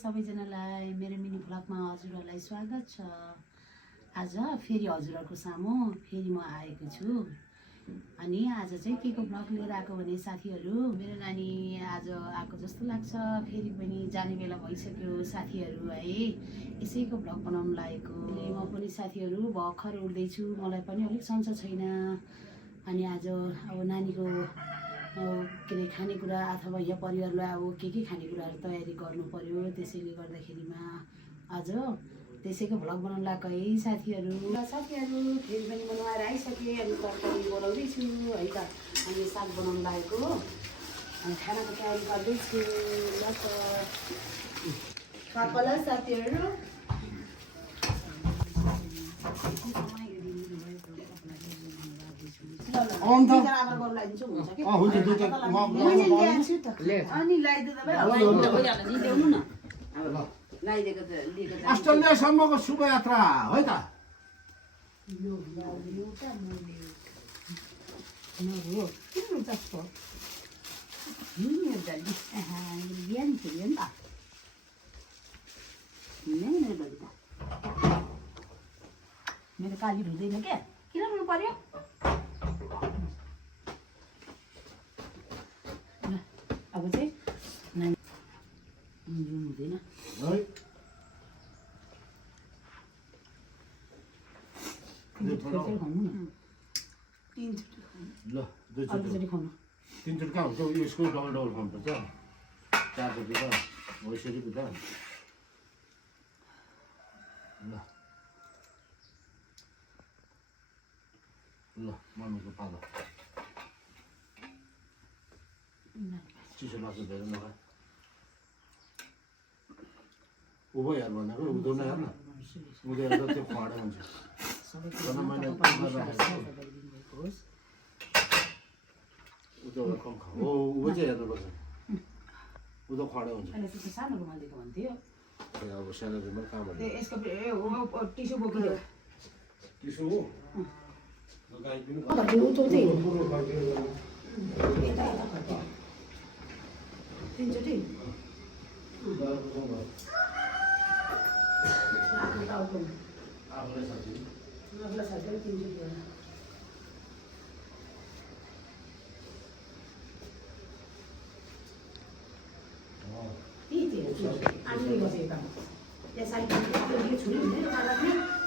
सबैजनालाई मेरो मिनी भ्लगमा हजुरहरूलाई स्वागत छ। आज फेरि हजुरहरूको सामु फेरि म आएको छु। अनि आज चाहिँ के को भ्लग लिएर आएको भने साथीहरू, मेरो नानी आज आएको जस्तो लाग्छ। फेरि पनि जाने बेला भइसक्यो साथीहरू है, यसैको भ्लग बनाउनु लागेको। म पनि साथीहरू भर्खर उठ्दैछु, मलाई पनि अलिक सन्चो छैन। अनि आज अब नानीको के अरे खानेकुरा अथवा यहाँ परिवारलाई अब के खानेकुराहरू तयारी गर्नु पर्यो। त्यसैले गर्दाखेरिमा आज त्यसैको भ्लग बनाउनु लागेको है साथीहरू। फेरि पनि बनाएर आइसकेँ। अनि तरकारी बनाउँदैछु है त। अनि साग बनाउनु लागेको अनि खानाको तयारी गर्दैछु। ल त साथीहरू अस्ट्रेलियासम्मको शुभयात्रा है त। मेरो काली धुँदैन क्या, किन रुनु पर्यो? अब चाहिँ नानी हुँदैन तीनचोटि कहाँ हुन्छ यसको डबल खानुपर्छ। चारचोटि त हो यसरी त। ल ल मम्मीको पालो चिसो लाग्छ धेरै नखा। उभो हेर भनेको उधो हेर न, उधेर त त्यो खुवाडे हुन्छ। उधो कम खा हो, उभो चाहिँ हेर्नुपर्छ, उधो खुवाडे हुन्छ। सानो रुमाल दिएको भन्थ्यो। अब सानो रुमाल कहाँ भन्यो? यसको टिसु बोकिदियो। टिसु हो तीनचोटि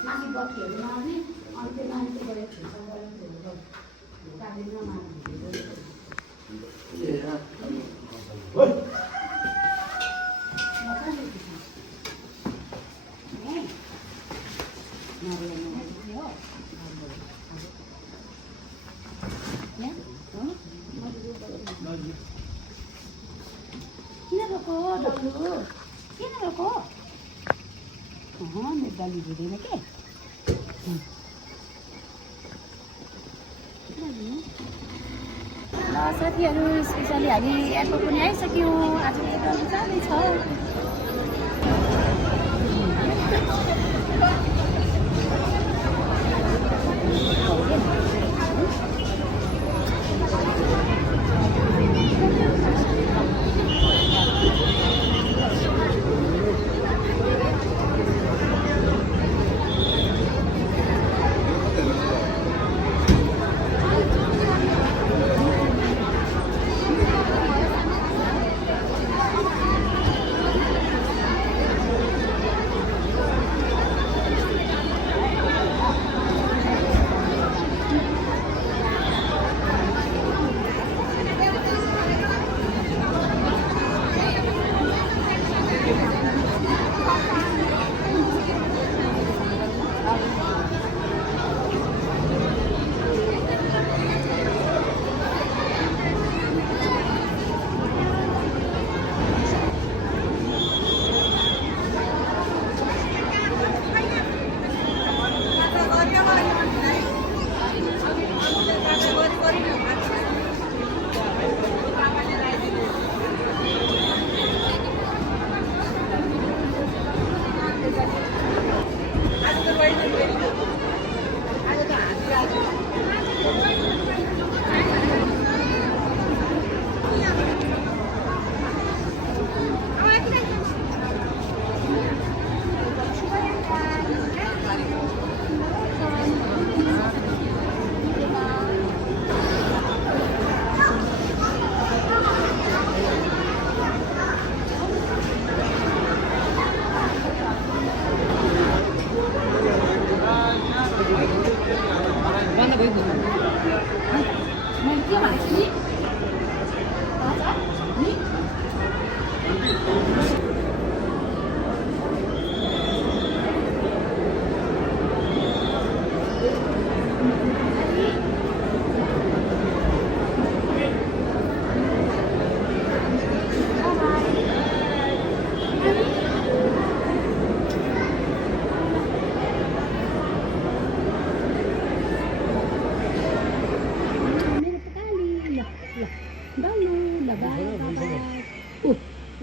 माथि बत्तीहरू नआउने अनि त्यो नानीले गएर किन रोको डल्लु, किन रोको? मेरो डल्ली धुँदैन के। ल साथीहरू, स्पेसली हामी एयरपोर्ट पनि आइसक्यौँ। आज डल्ली जाँदैछ।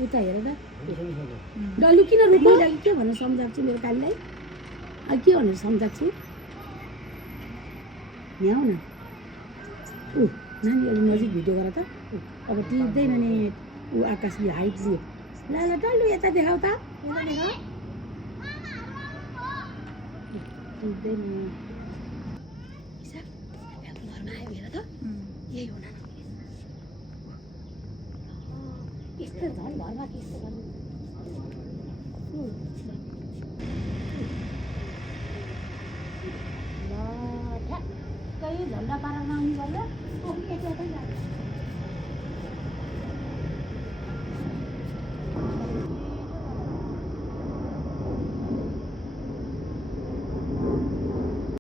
उता हेर त डल्लु किन रोक्नु के भनेर सम्झाएको छु मेरो कालीलाई के भनेर सम्झाएको छु यहाँ न ऊ नानी अलि नजिक भिडियो गर त अब टिप्दैन नि ऊ आकाशले हाइट दियो ल ल डल्लु यता देखाऊ त यता देखाऊ टिप्दैन घरमा आयो हेर त यही हो न यस्तो झन् घरमा त्यस्तो गर्नु ल ठ्याक्कै झन्डा पारा लाउनु पर्यो